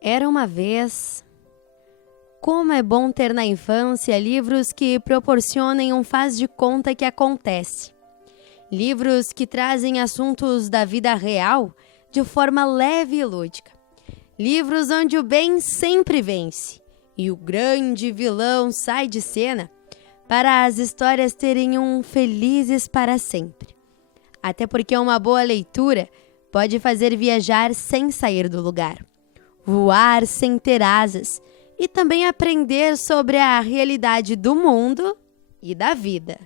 Era uma vez. Como é bom ter na infância livros que proporcionem um faz de conta que acontece. Livros que trazem assuntos da vida real de forma leve e lúdica. Livros onde o bem sempre vence e o grande vilão sai de cena para as histórias terem um felizes para sempre. Até porque uma boa leitura pode fazer viajar sem sair do lugar, voar sem ter asas e também aprender sobre a realidade do mundo e da vida.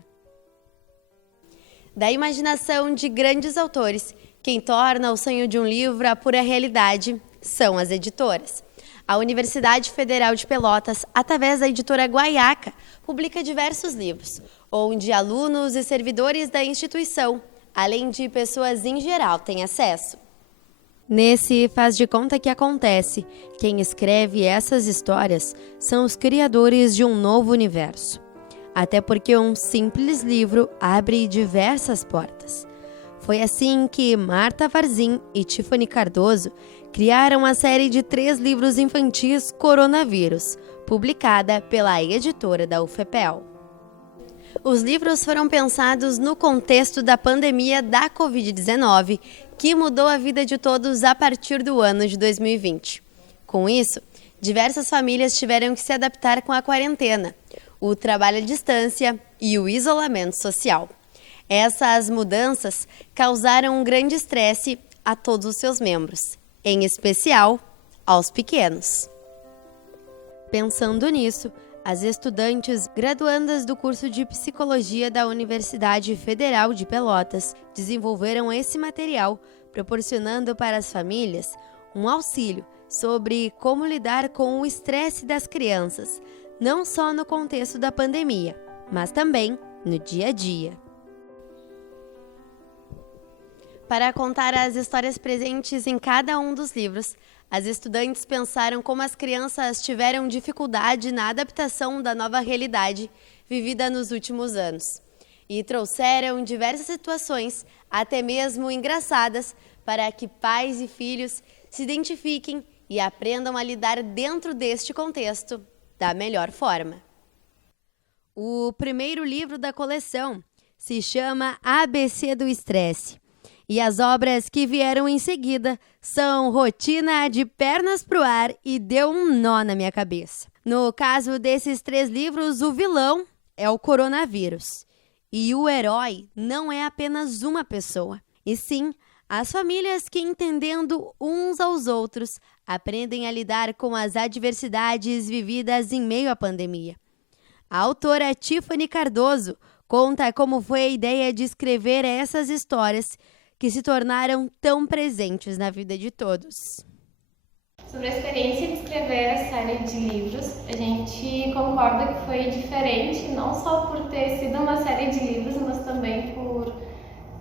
Da imaginação de grandes autores, quem torna o sonho de um livro a pura realidade são as editoras. A Universidade Federal de Pelotas, através da editora Guaiaca, publica diversos livros, onde alunos e servidores da instituição, além de pessoas em geral, têm acesso. Nesse faz de conta que acontece, quem escreve essas histórias são os criadores de um novo universo. Até porque um simples livro abre diversas portas. Foi assim que Marta Varzim e Tiffany Cardoso criaram a série de 3 livros infantis Coronavírus, publicada pela editora da UFPEL. Os livros foram pensados no contexto da pandemia da Covid-19, que mudou a vida de todos a partir do ano de 2020. Com isso, diversas famílias tiveram que se adaptar com a quarentena, o trabalho à distância e o isolamento social. Essas mudanças causaram um grande estresse a todos os seus membros, em especial aos pequenos. Pensando nisso, as estudantes graduandas do curso de Psicologia da Universidade Federal de Pelotas desenvolveram esse material, proporcionando para as famílias um auxílio sobre como lidar com o estresse das crianças, não só no contexto da pandemia, mas também no dia a dia. Para contar as histórias presentes em cada um dos livros, as estudantes pensaram como as crianças tiveram dificuldade na adaptação da nova realidade vivida nos últimos anos e trouxeram diversas situações, até mesmo engraçadas, para que pais e filhos se identifiquem e aprendam a lidar dentro deste contexto da melhor forma. O primeiro livro da coleção se chama ABC do Estresse. E as obras que vieram em seguida são Rotina de Pernas pro Ar e Deu um Nó na Minha Cabeça. No caso desses 3 livros, o vilão é o coronavírus. E o herói não é apenas uma pessoa, e sim as famílias que, entendendo uns aos outros, aprendem a lidar com as adversidades vividas em meio à pandemia. A autora Tiffany Cardoso conta como foi a ideia de escrever essas histórias que se tornaram tão presentes na vida de todos. Sobre a experiência de escrever a série de livros, a gente concorda que foi diferente, não só por ter sido uma série de livros, mas também por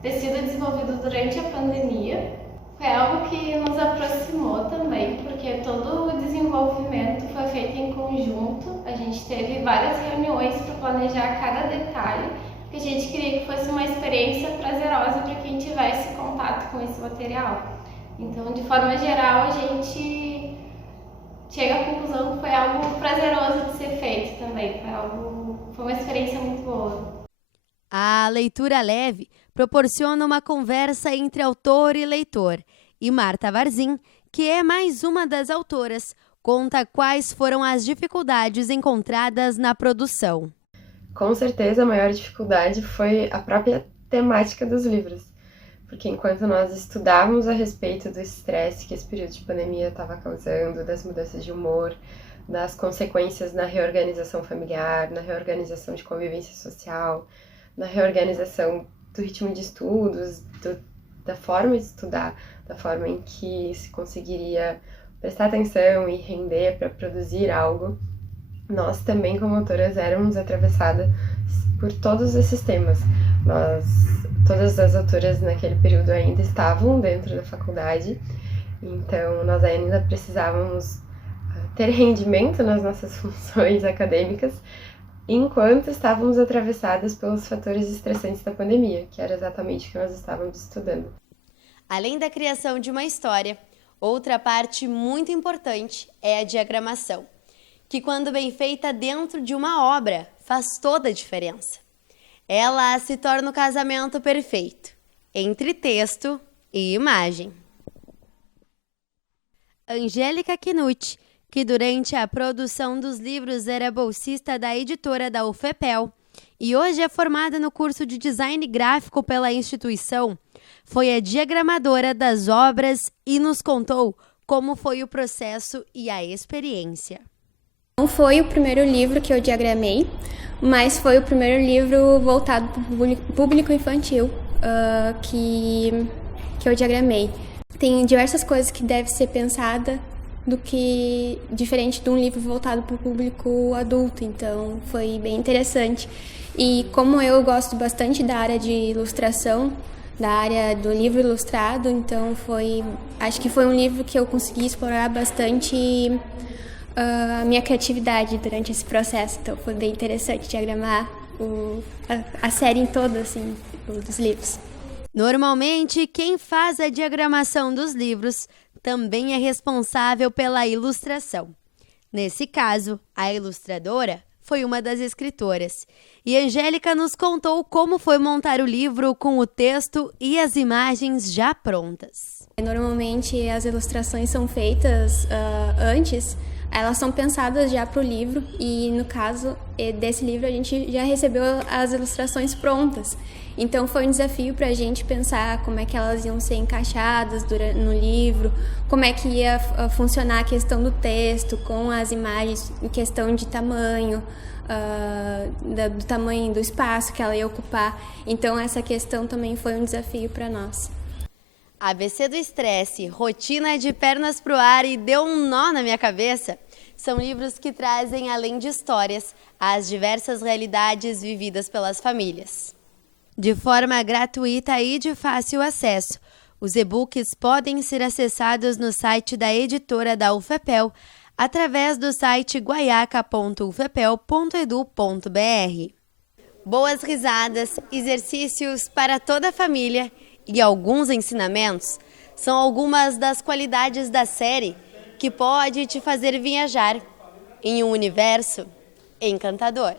ter sido desenvolvido durante a pandemia. Foi algo que nos aproximou também, porque todo o desenvolvimento foi feito em conjunto. A gente teve várias reuniões para planejar cada detalhe, porque a gente queria que fosse uma experiência prazerosa para quem tivesse contato com esse material. Então, de forma geral, a gente chega à conclusão que foi algo prazeroso de ser feito também. Foi uma experiência muito boa. A leitura leve proporciona uma conversa entre autor e leitor. E Marta Varzim, que é mais uma das autoras, conta quais foram as dificuldades encontradas na produção. Com certeza, a maior dificuldade foi a própria temática dos livros, porque enquanto nós estudávamos a respeito do estresse que esse período de pandemia estava causando, das mudanças de humor, das consequências na reorganização familiar, na reorganização de convivência social, na reorganização do ritmo de estudos, da forma de estudar, da forma em que se conseguiria prestar atenção e render para produzir algo, nós também, como autoras, éramos atravessadas por todos esses temas. Todas as autoras naquele período ainda estavam dentro da faculdade, então nós ainda precisávamos ter rendimento nas nossas funções acadêmicas, enquanto estávamos atravessadas pelos fatores estressantes da pandemia, que era exatamente o que nós estávamos estudando. Além da criação de uma história, Outra parte muito importante é a diagramação, que quando bem feita dentro de uma obra, faz toda a diferença. Ela se torna o casamento perfeito entre texto e imagem. Angélica Quinucci, que durante a produção dos livros era bolsista da editora da UFPEL e hoje é formada no curso de design gráfico pela instituição, foi a diagramadora das obras e nos contou como foi o processo e a experiência. Não foi o primeiro livro que eu diagramei, mas foi o primeiro livro voltado para o público infantil que eu diagramei. Tem diversas coisas que devem ser pensadas do que diferente de um livro voltado para o público adulto, então foi bem interessante. E como eu gosto bastante da área de ilustração, da área do livro ilustrado, então acho que foi um livro que eu consegui explorar bastante a minha criatividade durante esse processo, então foi bem interessante diagramar a série em toda, assim, dos livros. Normalmente, quem faz a diagramação dos livros também é responsável pela ilustração. Nesse caso, a ilustradora foi uma das escritoras. E Angélica nos contou como foi montar o livro com o texto e as imagens já prontas. Normalmente, as ilustrações são feitas antes, elas são pensadas já para o livro e, no caso desse livro, a gente já recebeu as ilustrações prontas. Então, foi um desafio para a gente pensar como é que elas iam ser encaixadas no livro, como é que ia funcionar a questão do texto com as imagens em questão de tamanho, do tamanho do espaço que ela ia ocupar. Então, essa questão também foi um desafio para nós. ABC do Estresse, Rotina de Pernas pro Ar e Deu um Nó na Minha Cabeça são livros que trazem, além de histórias, as diversas realidades vividas pelas famílias. De forma gratuita e de fácil acesso, os e-books podem ser acessados no site da editora da UFPEL através do site guaiaca.ufpel.edu.br. Boas risadas, exercícios para toda a família e alguns ensinamentos são algumas das qualidades da série que pode te fazer viajar em um universo encantador.